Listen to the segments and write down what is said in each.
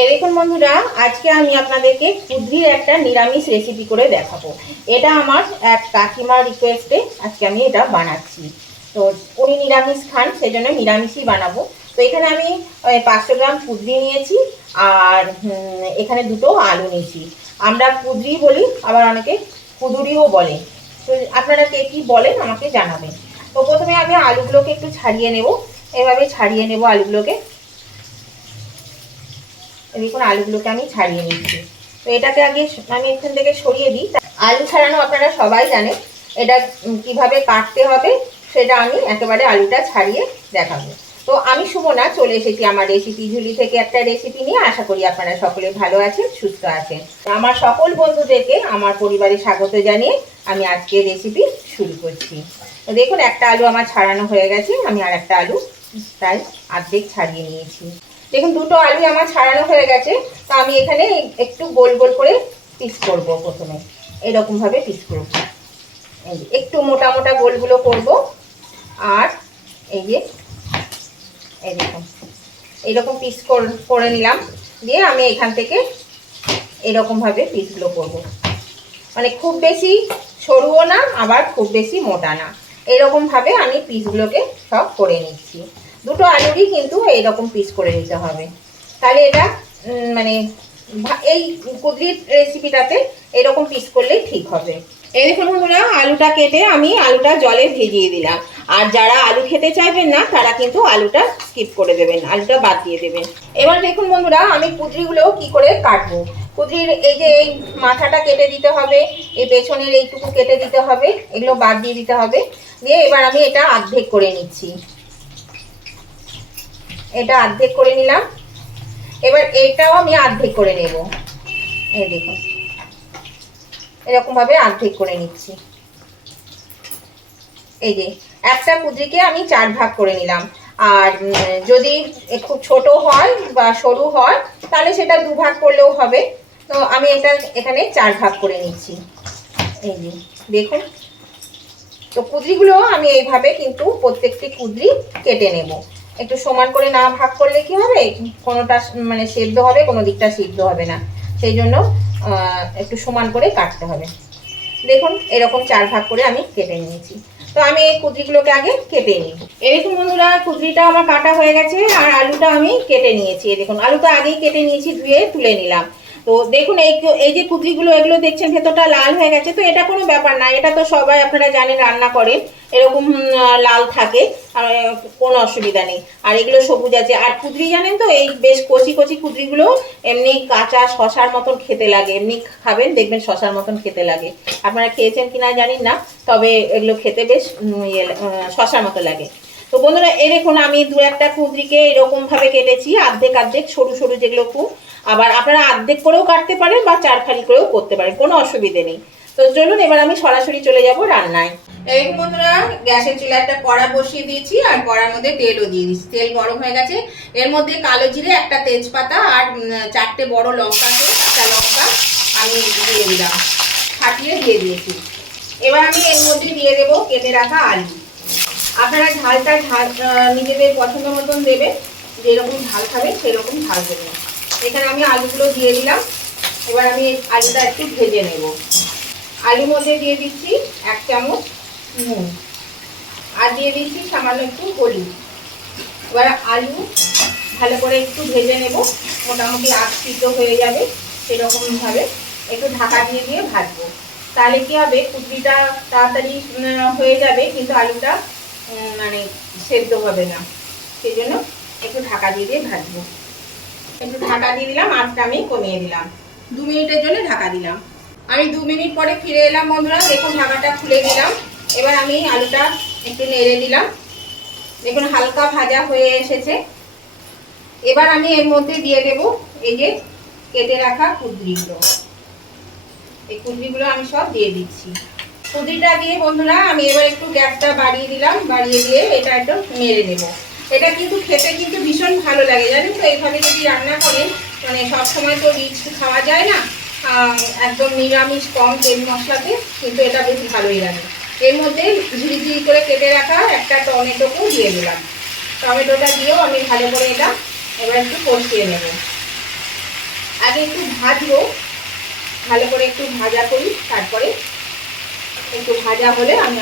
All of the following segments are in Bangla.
এই দেখুন বন্ধুরা, আজকে আমি আপনাদেরকে কুঁদরির একটা নিরামিষ রেসিপি করে দেখাবো। এটা আমার এক কাকিমার রিকোয়েস্টে আজকে আমি এটা বানাচ্ছি। তো উনি নিরামিষ খান, সেই জন্য নিরামিষই বানাবো। তো এখানে আমি 500 গ্রাম কুঁদরি নিয়েছি, আর এখানে দুটো আলু নিয়েছি। আমরা কুঁদরি বলি, আবার অনেকে কুঁদুরিও বলে। তো আপনারা কে কী বলেন আমাকে জানাবেন। তো প্রথমে আমি আলুগুলোকে একটু ছাড়িয়ে নেব। এভাবে ছাড়িয়ে নেব আলুগুলোকে। দেখুন আলুগুলোকে আমি ছাড়িয়ে নিচ্ছি। তো এটাকে আগে আমি এখান থেকে সরিয়ে দিই। আলু ছাড়ানো আপনারা সবাই জানে, এটা কিভাবে কাটতে হবে সেটা আমি একেবারে আলুটা ছাড়িয়ে দেখাবো। তো আমি সুমনা চলে এসেছি আমার রেসিপি ঝুলি থেকে একটা রেসিপি নিয়ে। আশা করি আপনারা সকলে ভালো আছেন, সুস্থ আছেন। আমার সকল বন্ধুদেরকে আমার পরিবারে স্বাগত জানিয়ে আমি আজকে রেসিপি শুরু করছি। তো দেখুন একটা আলু আমার ছাড়ানো হয়ে গেছে, আমি আর একটা আলু তাই অর্ধেক ছাড়িয়ে নিয়েছি। দেখুন দুটো আলু আমার ছাড়ানো হয়ে গেছে। তো আমি এখানে একটু গোল গোল করে পিস করব। প্রথমে এরকম ভাবে পিস করব, একটু মোটা মোটা গোলগুলো করব। আর এই যে এই দেখুন এইরকম পিস করে নিলাম। দিয়ে আমি এখান থেকে এরকম ভাবে পিসগুলো করব, মানে খুব বেশি সরুও না, আবার খুব বেশি মোটা না, এইরকম ভাবে আমি পিসগুলোকে সব করে নিচ্ছি। দুটো আলুরই কিন্তু এইরকম পিস করে নিতে হবে, তাহলে এটা মানে এই কুঁদরির রেসিপিটাতে এরকম পিস করলেই ঠিক হবে। এই দেখুন বন্ধুরা, আলুটা কেটে আমি আলুটা জলে ভিজিয়ে দিলাম। আর যারা আলু খেতে চাইবেন না তারা কিন্তু আলুটা স্কিপ করে দেবেন, আলুটা বাদ দিয়ে দেবেন। এবার দেখুন বন্ধুরা, আমি কুঁদরিগুলো কি করে কাটবো। কুঁদরির এই যে এই মাথাটা কেটে দিতে হবে, এই পেছনের এইটুকু কেটে দিতে হবে, এগুলো বাদ দিয়ে দিতে হবে। দিয়ে এবার আমি এটা অর্ধেক করে নিচ্ছি। এটা অর্ধেক করে নিলাম। এবার এটাও আমি অর্ধেক করে নেব। এই দেখুন এরকম ভাবে অর্ধেক করে নিচ্ছি। এই যে একটা কুঁদরিকে আমি 4 ভাগ করে নিলাম। আর যদি খুব ছোট হয় বা সরু হয় তাহলে সেটা 2 ভাগ করলেও হবে। তো আমি এটা এখানে 4 ভাগ করে নিচ্ছি। এই যে দেখুন, তো কুঁদরিগুলো আমি এইভাবে কিন্তু প্রত্যেকটি কুঁদরি কেটে নেব। একটু সমান করে না ভাগ করলে কি হবে, কোনোটা মানে সেদ্ধ হবে, কোনো দিকটা সিদ্ধ হবে না। সেই জন্য একটু সমান করে কাটতে হবে। দেখুন এরকম 4 ভাগ করে আমি কেটে নিয়েছি। তো আমি এই কুঁদরিগুলোকে আগে কেটে নিই। এরকম বন্ধুরা, কুঁদরিটা আমার কাটা হয়ে গেছে আর আলুটা আমি কেটে নিয়েছি। দেখুন আলুটা আগেই কেটে নিয়েছি, ধুয়ে তুলে নিলাম। তো দেখুন এই যে কুঁদরিগুলো, এগুলো দেখছেন ভেতরটা লাল হয়ে গেছে। তো এটা কোনো ব্যাপার না, এটা তো সবাই আপনারা জানেন রান্না করেন, এরকম লাল থাকে, আর কোনো অসুবিধা নেই। আর এগুলো সবুজ আছে। আর কুঁদরি জানেন তো, এই বেশ কচি কচি কুঁদরিগুলো এমনি কাঁচা শশার মতন খেতে লাগে। এমনি খাবেন দেখবেন শশার মতন খেতে লাগে। আপনারা খেয়েছেন কিনা জানি না, তবে এগুলো খেতে বেশ শশার মতো লাগে। তো বন্ধুরা এই দেখুন, আমি 2-1টা কুঁদরিকে এরকম ভাবে কেটেছি, অর্ধেক অর্ধেক সরু সরু যেগুলো খুব। আবার আপনারা অর্ধেক করেও কাটতে পারেন বা 4 ফালি করেও করতে পারেন, কোনো অসুবিধে নেই। তো চলুন এবার আমি সরাসরি চলে যাব রান্নায়। এই বন্ধুরা, গ্যাসের চুলায় একটা কড়া বসিয়ে দিয়েছি, আর কড়ার মধ্যে তেলও দিয়ে দিচ্ছি। তেল গরম হয়ে গেছে। এর মধ্যে কালো জিরে, একটা তেজপাতা আর 4টে বড় লঙ্কাকে, কাঁচা লঙ্কা আমি দিয়ে দিলাম, ফাটিয়ে দিয়ে দিয়েছি। এবার আমি এর মধ্যে দিয়ে দেবো কেটে রাখা আলু। আপনারা ঝালটা নিজেদের পছন্দ মতন দেবেন, যেরকম ঝাল খাবেন সেরকম ঝাল দেবেন। এখানে আমি আলুগুলো দিয়ে দিলাম। এবার আমি আলুটা একটু ভেজে নেব। আলুর মধ্যে দিয়ে দিচ্ছি 1 চামচ নুন, আর দিয়ে দিচ্ছি সামান্য একটু হলুদ। এবার আলু ভালো করে একটু ভেজে নেব, মোটামুটি আধ সিদ্ধ হয়ে যাবে সেরকমভাবে একটু ঢাকা দিয়ে দিয়ে ভাজবো। তাহলে কি হবে, কুঁদরিটা তাড়াতাড়ি হয়ে যাবে, কিন্তু আলুটা মানে সেদ্ধ হবে না। সেই জন্য একটু ঢাকা দিয়ে দিয়ে ভাজবো। একটু ঢাকা দিয়ে দিলাম, আঁচটা আমি কমিয়ে দিলাম। 2 মিনিটের জন্য ঢাকা দিলাম। আমি 2 মিনিট পরে ফিরে এলাম বন্ধুরা। দেখুন ঢাকাটা খুলে দিলাম। এবার আমি আলুটা একটু নেড়ে দিলাম। দেখুন হালকা ভাজা হয়ে এসেছে। এবার আমি এর মধ্যে দিয়ে দেব এই যে কেটে রাখা কুঁদরিগুলো। এই কুঁদরিগুলো আমি সব দিয়ে দিচ্ছি। কুঁদরিটা দিয়ে বন্ধুরা আমি এবার একটু গ্যাসটা বাড়িয়ে দিলাম, বাড়িয়ে দিয়ে এটা একটু নেড়ে নেব। এটা কিন্তু খেতে কিন্তু ভীষণ ভালো লাগে, জানেন তো। এইভাবে যদি রান্না করেন, মানে সবসময় তো রিচ খাওয়া যায় না, একদম নিরামিষ কম তেল মশলাতে কিন্তু এটা বেশ ভালোই লাগে। এর মধ্যে ঝিরি ঝিরি করে কেটে রাখা একটা টমেটোকেও দিয়ে দিলাম। টমেটোটা দিয়েও আমি ভালো করে এটা এবার একটু কষিয়ে নেব। আগে একটু ভাজবো, ভালো করে একটু ভাজা করি, তারপরে একটু ভাজা হলে আমি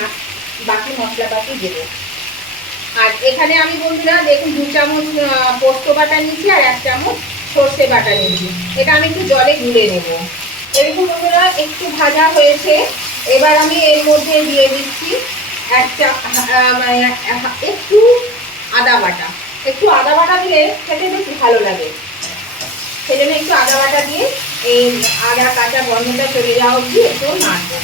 বাকি মশলাপাতি দেবো। আর এখানে আমি বন্ধুরা দেখুন 2 চামচ পোস্ত বাটা নিয়েছি আর 1 চামচ সর্ষে বাটা নিয়েছি। এটা আমি একটু জলে গুলে নেব। এরকম বন্ধুরা একটু ভাজা হয়েছে। এবার আমি এর মধ্যে দিয়ে দিচ্ছি একটু আদা বাটা। একটু আদা বাটা দিলে খেতে বেশ ভালো লাগে, সেই জন্য একটু আদা বাটা দিয়ে এই আদা কাঁচা গন্ধটা চলে যাওয়া অবধি একটু নাড়বো।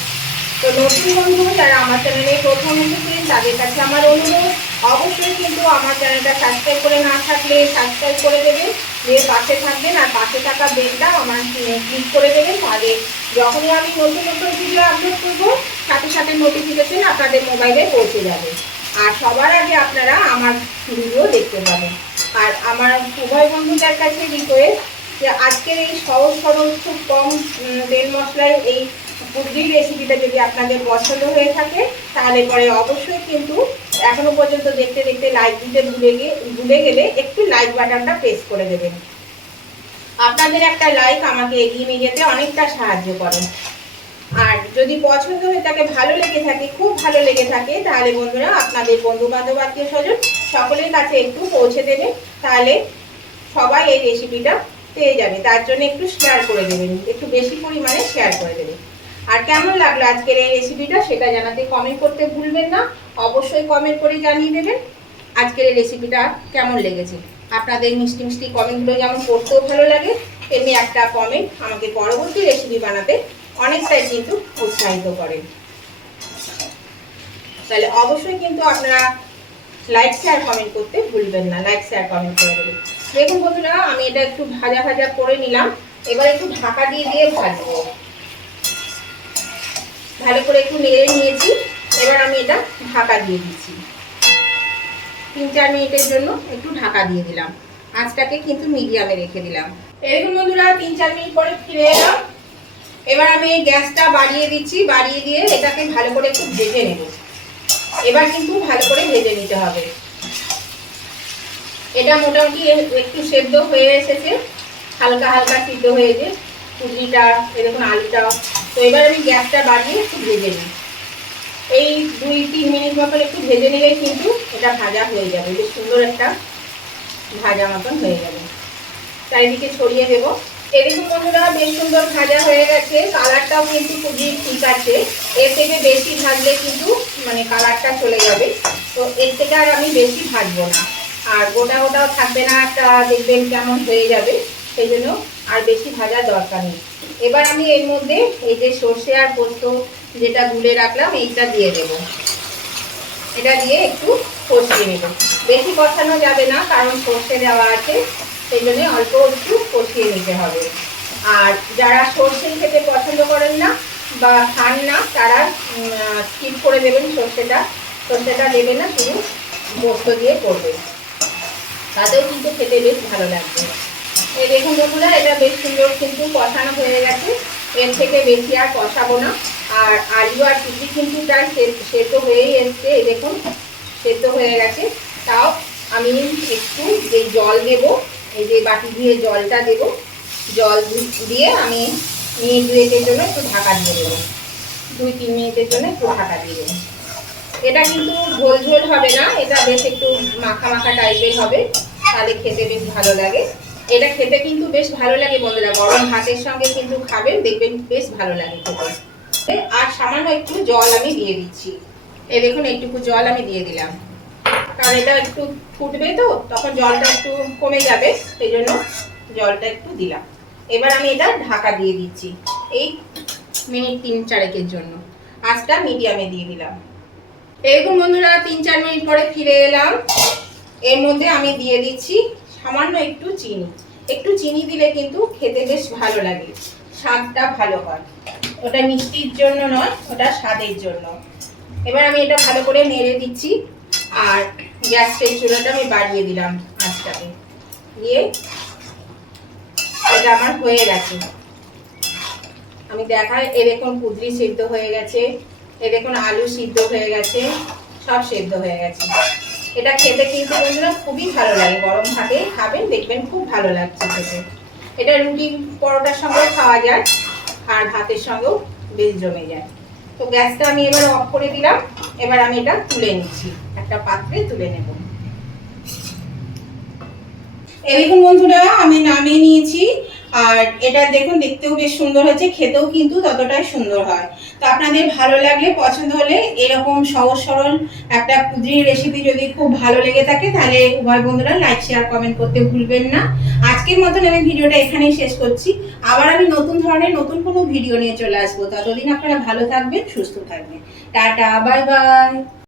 তো নতুন বন্ধু যারা আমার চ্যানেলে প্রথম এসেছেন তাদের কাছে আমার অনুরোধ, অবশ্যই কিন্তু আমার চ্যানেলটা সাবস্ক্রাইব করে না থাকলে সাবস্ক্রাইব করে দেবেন, দিয়ে পাশে থাকবেন আর পাশে থাকা বেলটা আমার ক্লিক করে দেবেন। তাহলে যখনই আমি নতুন নতুন ভিডিও আপলোড করবো সাথে সাথে নোটিফিকেশন আপনাদের মোবাইলে পৌঁছে যাবে আর সবার আগে আপনারা আমার ভিডিও দেখতে পাবেন। আর আমার উভয় বন্ধুদের কাছে রিকোয়েস্ট যে আজকের এই সহজ সরল খুব কম তেল মশলার এই পুদির রেসিপিটা যদি আপনাদের পছন্দ হয়ে থাকে তাহলে পরে অবশ্যই কিন্তু এখনো পর্যন্ত দেখতে দেখতে লাইক দিতে ভুলে গেলে একটু লাইক বাটনটা প্রেস করে দেবেন। আপনাদের একটা লাইক আমাকে এগিয়ে নিয়ে যেতে অনেকটা সাহায্য করে। আর যদি পছন্দ হয়ে থাকে, ভালো লেগে থাকে, খুব ভালো লেগে থাকে, তাহলে বন্ধুরা আপনাদের বন্ধু বান্ধব আত্মীয় স্বজন সকলের কাছে একটু পৌঁছে দেবেন, তাহলে সবাই এই রেসিপিটা পেয়ে যাবে। তার জন্য একটু শেয়ার করে দেবেন, একটু বেশি পরিমাণে শেয়ার করে দেবেন। আর কেমন লাগলো আজকের এই রেসিপিটা সেটা জানাতে কমেন্ট করতে ভুলবেন না, অবশ্যই কমেন্ট করে জানিয়ে দেবেন আজকের এই রেসিপিটা কেমন লেগেছে। আপনাদের মিষ্টি মিষ্টি কমেন্টগুলো যেমন পড়তেও ভালো লাগে, তেমনি একটা কমেন্ট আমাকে পরবর্তী রেসিপি বানাতে অনেকটাই কিন্তু উৎসাহিত করে। তাহলে অবশ্যই কিন্তু আপনারা লাইক শেয়ার কমেন্ট করতে ভুলবেন না, লাইক শেয়ার কমেন্ট করে দেবেন। দেখুন বন্ধুরা আমি এটা একটু ভাজা ভাজা করে নিলাম, এবার একটু ঢাকা দিয়ে দিয়ে ভাজবো। ভালো করে একটু নেড়ে নিয়েছি, এবার আমি এটা ঢাকা দিয়ে দিচ্ছি 3-4 মিনিটের জন্য। একটু ঢাকা দিয়ে দিলাম, আঁচটাকে কিন্তু মিডিয়ামে রেখে দিলাম। এরকম বন্ধুরা 3-4 মিনিট পরে ফিরে এলাম। এবার আমি এই গ্যাসটা বাড়িয়ে দিচ্ছি, বাড়িয়ে দিয়ে এটাকে ভালো করে একটু ভেজে নেব। এবার কিন্তু ভালো করে ভেজে নিতে হবে। এটা মোটামুটি একটু সেদ্ধ হয়ে এসেছে, হালকা হালকা সিদ্ধ হয়েছে পুদিটা, এরকম আলুটা। তো এবার আমি গ্যাসটা বাড়িয়ে একটু ভেজে নিই। এই 2-3 মিনিট মতন একটু ভেজে নিলেই কিন্তু এটা ভাজা হয়ে যাবে, বেশ সুন্দর একটা ভাজা মতন হয়ে যাবে। চারিদিকে ছড়িয়ে দেব। এরকম বন্ধুরা বেশ সুন্দর ভাজা হয়ে গেছে, কালারটাও কিন্তু খুবই ঠিক আছে। এর থেকে বেশি ভাজলে কিন্তু মানে কালারটা চলে যাবে, তো এর থেকে আর আমি বেশি ভাজবো না। আর গোটা গোটাও থাকবে না, একটা দেখবেন কেমন হয়ে যাবে, সেই জন্য আর বেশি ভাজার দরকার নেই। এবার আমি এর মধ্যে এই যে সর্ষে আর পোস্ত যেটা গুলে রাখলাম এইটা দিয়ে দেব। এটা দিয়ে একটু কষিয়ে নেব, বেশি কষানো যাবে না কারণ সর্ষে দেওয়া আছে, সেই জন্য অল্প একটু কষিয়ে নিতে হবে। আর যারা সর্ষে খেতে পছন্দ করেন না বা খান না তারা স্কিপ করে দেবেন, সর্ষেটা দেবেন না, শুধু পোস্ত দিয়ে করবেন, তাতেও কিন্তু খেতে বেশ ভালো লাগবে। এই দেখুন বন্ধুরা এটা বেশ সুন্দর কিন্তু কষানো হয়ে গেছে, এর থেকে বেশি আর কষাবো না। আর আলু আর সুজি কিন্তু প্রায় সেদ্ধ হয়েই এসছে, এই দেখুন সেদ্ধ হয়ে গেছে। তাও আমি একটু এই জল দেব, এই যে বাটি দিয়ে জলটা দেব, জল দিয়ে আমি মিনিট 2-এর জন্য একটু ঢাকা দিয়ে দেবো। 2-3 মিনিটের জন্য একটু ঢাকা দিয়ে দেবো। এটা কিন্তু ঝোল ঝোল হবে না, এটা বেশ একটু মাখা মাখা টাইপের হবে, তাহলে খেতে বেশ ভালো লাগে। এটা খেতে কিন্তু বেশ ভালো লাগে বন্ধুরা, গরম ভাতের সঙ্গে কিন্তু খাবেন, দেখবেন বেশ ভালো লাগে খেতে। আর সামান্য একটু জল আমি দিয়ে দিচ্ছি, এই দেখুন এইটুকু জল আমি দিয়ে দিলাম, কারণ এটা একটু ফুটবে তো তখন জলটা একটু কমে যাবে, সেই জন্য জলটা একটু দিলাম। এবার আমি এটা ঢাকা দিয়ে দিচ্ছি এই মিনিট 3-4 জন্য, আঁচটা মিডিয়ামে দিয়ে দিলাম। এরকম বন্ধুরা 3-4 মিনিট পরে ফিরে এলাম। এর মধ্যে আমি দিয়ে দিচ্ছি সামান্য একটু চিনি। একটু চিনি দিলে কিন্তু খেতে বেশ ভালো লাগে, স্বাদটা ভালো হয়, ওটা মিষ্টির জন্য নয়, ওটা স্বাদের জন্য। এবার আমি এটা ভালো করে নেড়ে দিচ্ছি আর গ্যাসের চুলাটা আমি বাড়িয়ে দিলাম আঁচটাকে দিয়ে। এটা আমার হয়ে গেছে, আমি দেখাই, এরকম কুদরি সিদ্ধ হয়ে গেছে, দেখুন আলু সিদ্ধ হয়ে গেছে, সব সিদ্ধ হয়ে গেছে। এটা খেতে কিন্তু বন্ধুরা খুবই ভালো লাগে, গরম ভাতে খাবেন দেখবেন খুব ভালো লাগছে খেতে। এটা রুটি পরোটার সঙ্গেও খাওয়া যায় আর ভাতের সঙ্গেও বেশ জমে যায়। তো গ্যাসটা আমি এবার অফ করে দিলাম। এবার আমি এটা তুলে নিচ্ছি, একটা পাত্রে তুলে নেব। এই দেখুন বন্ধুরা, আমি নামিয়ে নিয়েছি। আর এটা দেখুন দেখতেও বেশ সুন্দর হয়েছে, খেতেও কিন্তু ততটাই সুন্দর হয়। তো আপনাদের ভালো লাগলে, পছন্দ হলে, এরকম সহজ সরল একটা কুদরির রেসিপি যদি খুব ভালো লেগে থাকে, তাহলে উভয় বন্ধুরা লাইক শেয়ার কমেন্ট করতে ভুলবেন না। আজকের মতন আমি ভিডিওটা এখানেই শেষ করছি। আবার আমি নতুন ধরনের নতুন কোনো ভিডিও নিয়ে চলে আসবো। ততদিন আপনারা ভালো থাকবেন, সুস্থ থাকবেন। Tata, bye bye.